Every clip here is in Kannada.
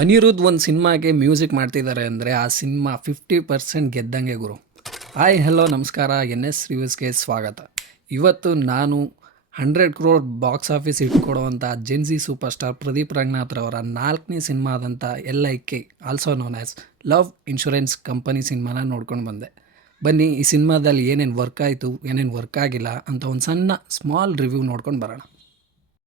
ಅನಿರುದ್ಧ್ ಒಂದು ಸಿನಿಮಾಗೆ ಮ್ಯೂಸಿಕ್ ಮಾಡ್ತಿದ್ದಾರೆ ಅಂದರೆ ಆ ಸಿನಿಮಾ 50% ಗೆದ್ದಂಗೆ ಗುರು. ಹಾಯ್ ಹಲೋ ನಮಸ್ಕಾರ, NS ರಿವ್ಯೂಸ್ಗೆ ಸ್ವಾಗತ. ಇವತ್ತು ನಾನು 100 crore ಬಾಕ್ಸ್ ಆಫೀಸ್ ಇಟ್ಕೊಡುವಂಥ gen Z super star Pradeep Ranganath ರವರ 4ನೇ ಸಿನಿಮಾ ಆದಂಥ LIK also known as love insurance company ಸಿನಿಮಾನ ನೋಡ್ಕೊಂಡು ಬಂದೆ. ಬನ್ನಿ ಈ ಸಿನಿಮಾದಲ್ಲಿ ಏನೇನು ವರ್ಕ್ ಆಯಿತು, ಏನೇನು ವರ್ಕ್ ಆಗಿಲ್ಲ ಅಂತ ಒಂದು ಸಣ್ಣ ಸ್ಮಾಲ್ ರಿವ್ಯೂ ನೋಡ್ಕೊಂಡು ಬರೋಣ.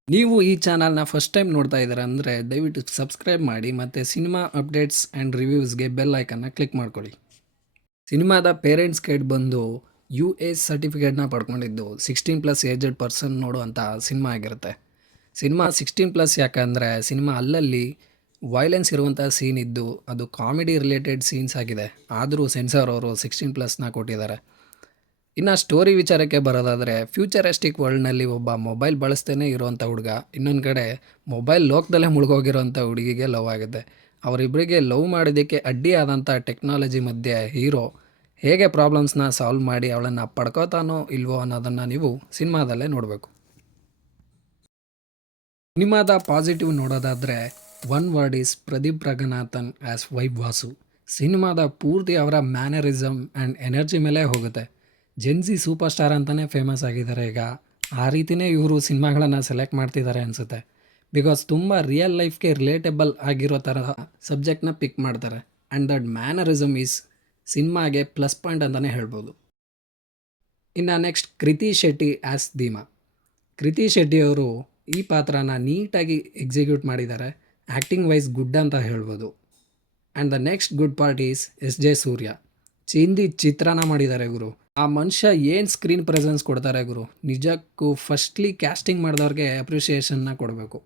ನೀವು ಈ ಚಾನಲ್ನ ಫಸ್ಟ್ ಟೈಮ್ ನೋಡ್ತಾ ಇದ್ದೀರಾ ಅಂದರೆ ದಯವಿಟ್ಟು ಸಬ್ಸ್ಕ್ರೈಬ್ ಮಾಡಿ ಮತ್ತು ಸಿನಿಮಾ ಅಪ್ಡೇಟ್ಸ್ ಆ್ಯಂಡ್ ರಿವ್ಯೂಸ್ಗೆ ಬೆಲ್ ಐಕನ್ನ ಕ್ಲಿಕ್ ಮಾಡ್ಕೊಳ್ಳಿ. ಸಿನಿಮಾದ ಪೇರೆಂಟ್ಸ್ ಗೈಡ್ ಬಂದು UA ಸರ್ಟಿಫಿಕೇಟ್ನ ಪಡ್ಕೊಂಡಿದ್ದು 16+ ಏಜೆಡ್ ಪರ್ಸನ್ ನೋಡುವಂಥ ಸಿನಿಮಾ ಆಗಿರುತ್ತೆ. ಸಿನಿಮಾ 16+ ಯಾಕಂದರೆ ಸಿನಿಮಾ ಅಲ್ಲಲ್ಲಿ ವೈಲೆನ್ಸ್ ಇರುವಂಥ ಸೀನ್ ಇದ್ದು ಅದು ಕಾಮಿಡಿ ರಿಲೇಟೆಡ್ ಸೀನ್ಸ್ ಆಗಿದೆ. ಆದರೂ ಸೆನ್ಸಾರ್ ಅವರು 16+ನ ಕೊಟ್ಟಿದ್ದಾರೆ. ಇನ್ನು ಸ್ಟೋರಿ ವಿಚಾರಕ್ಕೆ ಬರೋದಾದರೆ ಫ್ಯೂಚರಿಸ್ಟಿಕ್ ವರ್ಲ್ಡ್ನಲ್ಲಿ ಒಬ್ಬ ಮೊಬೈಲ್ ಬಳಸ್ತೇನೆ ಇರುವಂಥ ಹುಡುಗ ಇನ್ನೊಂದು ಕಡೆ ಮೊಬೈಲ್ ಲೋಕದಲ್ಲೇ ಮುಳುಗೋಗಿರೋಂಥ ಹುಡುಗಿಗೆ ಲವ್ ಆಗುತ್ತೆ. ಅವರಿಬ್ಬರಿಗೆ ಲವ್ ಮಾಡೋದಕ್ಕೆ ಅಡ್ಡಿ ಆದಂಥ ಟೆಕ್ನಾಲಜಿ ಮಧ್ಯೆ ಹೀರೋ ಹೇಗೆ ಪ್ರಾಬ್ಲಮ್ಸ್ನ ಸಾಲ್ವ್ ಮಾಡಿ ಅವಳನ್ನು ಪಡ್ಕೋತಾನೋ ಇಲ್ವೋ ಅನ್ನೋದನ್ನು ನೀವು ಸಿನಿಮಾದಲ್ಲೇ ನೋಡಬೇಕು. ಸಿನಿಮಾದ ಪಾಸಿಟಿವ್ ನೋಡೋದಾದರೆ one word is Pradeep Ranganathan as vibe Vasu. ಸಿನಿಮಾದ ಪೂರ್ತಿ ಅವರ ಮ್ಯಾನರಿಸಮ್ ಆ್ಯಂಡ್ ಎನರ್ಜಿ ಮೇಲೆ ಹೋಗುತ್ತೆ. ಜೆನ್ಸಿ ಸೂಪರ್ ಸ್ಟಾರ್ ಅಂತಲೇ ಫೇಮಸ್ ಆಗಿದ್ದಾರೆ ಈಗ. ಆ ರೀತಿಯೇ ಇವರು ಸಿನಿಮಾಗಳನ್ನು ಸೆಲೆಕ್ಟ್ ಮಾಡ್ತಿದ್ದಾರೆ ಅನಿಸುತ್ತೆ. ಬಿಕಾಸ್ ತುಂಬ ರಿಯಲ್ ಲೈಫ್ಗೆ ರಿಲೇಟಬಲ್ ಆಗಿರೋ ಥರ ಸಬ್ಜೆಕ್ಟ್ನ ಪಿಕ್ ಮಾಡ್ತಾರೆ. ಆ್ಯಂಡ್ ದಟ್ ಮ್ಯಾನರಿಸಮ್ ಈಸ್ ಸಿನಿಮಾಗೆ ಪ್ಲಸ್ ಪಾಯಿಂಟ್ ಅಂತಲೇ ಹೇಳ್ಬೋದು. ಇನ್ನು ನೆಕ್ಸ್ಟ್ ಕೃತಿ ಶೆಟ್ಟಿ ಆ್ಯಸ್ ಧೀಮಾ. ಕೃತಿ ಶೆಟ್ಟಿಯವರು ಈ ಪಾತ್ರನ ನೀಟಾಗಿ ಎಕ್ಸಿಕ್ಯೂಟ್ ಮಾಡಿದ್ದಾರೆ. ಆ್ಯಕ್ಟಿಂಗ್ ವೈಸ್ ಗುಡ್ ಅಂತ ಹೇಳ್ಬೋದು. And the next good part is SJ ಸೂರ್ಯ. ಚಿಂದಿ ಚಿತ್ರಾನ್ನ ಮಾಡಿದ್ದಾರೆ ಗುರು. ಆ ಮನುಷ್ಯ ಏನು ಸ್ಕ್ರೀನ್ ಪ್ರೆಸೆನ್ಸ್ ಕೊಡ್ತಾರೆ ಗುರು, ನಿಜಕ್ಕೂ ಫಸ್ಟ್ಲಿ ಕ್ಯಾಸ್ಟಿಂಗ್ ಮಾಡಿದವ್ರಿಗೆ ಅಪ್ರಿಷಿಯೇಷನ್ನ ಕೊಡಬೇಕು.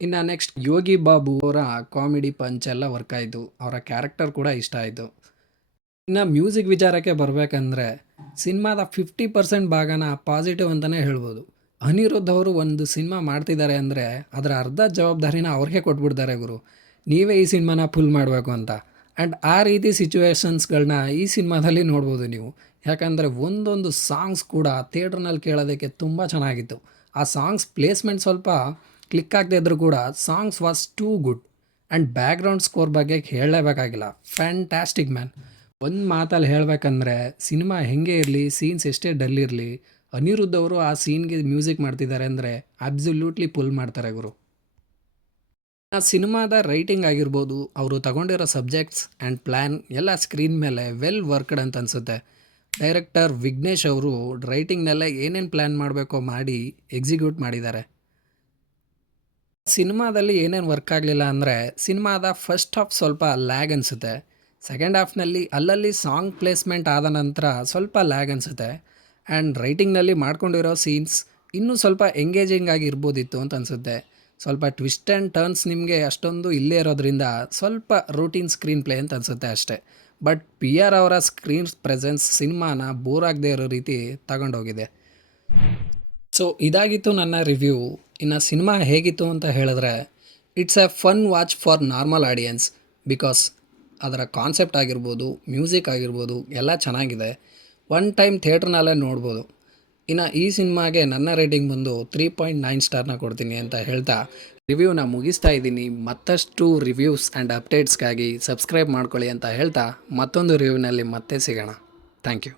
ಇನ್ನು ನೆಕ್ಸ್ಟ್ ಯೋಗಿ ಬಾಬು ಅವರ ಕಾಮಿಡಿ ಪಂಚ್ ಎಲ್ಲ ವರ್ಕ್ ಆಯಿತು. ಅವರ ಕ್ಯಾರೆಕ್ಟರ್ ಕೂಡ ಇಷ್ಟ ಆಯಿತು. ಇನ್ನು ಮ್ಯೂಸಿಕ್ ವಿಚಾರಕ್ಕೆ ಬರಬೇಕಂದ್ರೆ ಸಿನಿಮಾದ 50% ಭಾಗನ ಪಾಸಿಟಿವ್ ಅಂತಲೇ ಹೇಳ್ಬೋದು. ಅನಿರುದ್ಧ್ ಅವರು ಒಂದು ಸಿನಿಮಾ ಮಾಡ್ತಿದ್ದಾರೆ ಅಂದರೆ ಅದರ ಅರ್ಧ ಜವಾಬ್ದಾರಿನ ಅವ್ರಿಗೆ ಕೊಟ್ಬಿಡ್ತಾರೆ ಗುರು, ನೀವೇ ಈ ಸಿನಿಮಾನ ಫುಲ್ ಮಾಡಬೇಕು ಅಂತ. ಆ್ಯಂಡ್ ಆ ರೀತಿ ಸಿಚುವೇಶನ್ಸ್ಗಳನ್ನ ಈ ಸಿನಿಮಾದಲ್ಲಿ ನೋಡ್ಬೋದು ನೀವು. ಯಾಕಂದರೆ ಒಂದೊಂದು ಸಾಂಗ್ಸ್ ಕೂಡ ಥಿಯೇಟ್ರ್ನಲ್ಲಿ ಕೇಳೋದಕ್ಕೆ ತುಂಬ ಚೆನ್ನಾಗಿತ್ತು. ಆ ಸಾಂಗ್ಸ್ ಪ್ಲೇಸ್ಮೆಂಟ್ ಸ್ವಲ್ಪ ಕ್ಲಿಕ್ ಆಗದೆ ಇದ್ದರೂ ಕೂಡ songs was too good. And background score ಬಗ್ಗೆ ಹೇಳಲೇಬೇಕಾಗಿಲ್ಲ, ಫ್ಯಾಂಟಾಸ್ಟಿಕ್ ಮ್ಯಾನ್. ಒಂದು ಮಾತಲ್ಲಿ ಹೇಳಬೇಕಂದ್ರೆ ಸಿನಿಮಾ ಹೆಂಗೆ ಇರಲಿ, ಸೀನ್ಸ್ ಎಷ್ಟೇ ಡಲ್ ಇರಲಿ, ಅನಿರುದ್ಧ್ ಅವರು ಆ ಸೀನ್ಗೆ ಮ್ಯೂಸಿಕ್ ಮಾಡ್ತಿದ್ದಾರೆ ಅಂದರೆ ಅಬ್ಸಲ್ಯೂಟ್ಲಿ ಪುಲ್ ಮಾಡ್ತಾರೆ ಗುರು. ಆ ಸಿನಿಮಾದ ರೈಟಿಂಗ್ ಆಗಿರ್ಬೋದು, ಅವರು ತಗೊಂಡಿರೋ ಸಬ್ಜೆಕ್ಟ್ಸ್ ಆ್ಯಂಡ್ ಪ್ಲ್ಯಾನ್ ಎಲ್ಲ ಸ್ಕ್ರೀನ್ ಮೇಲೆ ವೆಲ್ ವರ್ಕ್ಡ್ ಅಂತ ಅನಿಸುತ್ತೆ. ಡೈರೆಕ್ಟರ್ ವಿಘ್ನೇಶ್ ಅವರು ರೈಟಿಂಗ್ನೆಲ್ಲ ಏನೇನು ಪ್ಲ್ಯಾನ್ ಮಾಡಬೇಕೋ ಮಾಡಿ ಎಕ್ಸಿಕ್ಯೂಟ್ ಮಾಡಿದ್ದಾರೆ. ಸಿನಿಮಾದಲ್ಲಿ ಏನೇನು ವರ್ಕ್ ಆಗಲಿಲ್ಲ ಅಂದರೆ ಸಿನಿಮಾದ ಫಸ್ಟ್ ಹಾಫ್ ಸ್ವಲ್ಪ ಲ್ಯಾಗ್ ಅನಿಸುತ್ತೆ. ಸೆಕೆಂಡ್ ಹಾಫ್ನಲ್ಲಿ ಅಲ್ಲಲ್ಲಿ ಸಾಂಗ್ ಪ್ಲೇಸ್ಮೆಂಟ್ ಆದ ನಂತರ ಸ್ವಲ್ಪ ಲ್ಯಾಗ್ ಅನಿಸುತ್ತೆ. ಆ್ಯಂಡ್ ರೈಟಿಂಗ್ನಲ್ಲಿ ಮಾಡ್ಕೊಂಡಿರೋ ಸೀನ್ಸ್ ಇನ್ನೂ ಸ್ವಲ್ಪ ಎಂಗೇಜಿಂಗ್ ಆಗಿ ಇರ್ಬೋದಿತ್ತು ಅಂತ ಅನಿಸುತ್ತೆ. ಸ್ವಲ್ಪ ಟ್ವಿಸ್ಟ್ ಆ್ಯಂಡ್ ಟರ್ನ್ಸ್ ನಿಮಗೆ ಅಷ್ಟೊಂದು ಇಲ್ಲೇ ಇರೋದ್ರಿಂದ ಸ್ವಲ್ಪ ರೂಟೀನ್ ಸ್ಕ್ರೀನ್ ಪ್ಲೇ ಅಂತ ಅನಿಸುತ್ತೆ ಅಷ್ಟೇ. ಬಟ್ PR ಅವರ ಸ್ಕ್ರೀನ್ ಪ್ರೆಸೆನ್ಸ್ ಸಿನಿಮಾನ ಬೋರ್ ಆಗದೆ ಇರೋ ರೀತಿ ತಗೊಂಡೋಗಿದೆ. ಸೊ ಇದಾಗಿತ್ತು ನನ್ನ ರಿವ್ಯೂ. ಇನ್ನು ಸಿನಿಮಾ ಹೇಗಿತ್ತು ಅಂತ ಹೇಳಿದ್ರೆ it's A fun watch for normal audience. Because ಅದರ ಕಾನ್ಸೆಪ್ಟ್ ಆಗಿರ್ಬೋದು, ಮ್ಯೂಸಿಕ್ ಆಗಿರ್ಬೋದು ಎಲ್ಲ ಚೆನ್ನಾಗಿದೆ. ಒನ್ ಟೈಮ್ ಥಿಯೇಟ್ರ್ನಲ್ಲೇ ನೋಡ್ಬೋದು. ಇನ್ನು ಈ ಸಿನಿಮಾಗೆ ನನ್ನ ರೇಟಿಂಗ್ ಬಂದು 3.9 ಸ್ಟಾರ್ನ ಕೊಡ್ತೀನಿ ಅಂತ ಹೇಳ್ತಾ ರಿವ್ಯೂನ ಮುಗಿಸ್ತಾ ಇದ್ದೀನಿ. ಮತ್ತಷ್ಟು ರಿವ್ಯೂಸ್ ಆ್ಯಂಡ್ ಅಪ್ಡೇಟ್ಸ್ಗಾಗಿ ಸಬ್ಸ್ಕ್ರೈಬ್ ಮಾಡ್ಕೊಳ್ಳಿ ಅಂತ ಹೇಳ್ತಾ ಮತ್ತೊಂದು ರಿವ್ಯೂನಲ್ಲಿ ಮತ್ತೆ ಸಿಗೋಣ. Thank you.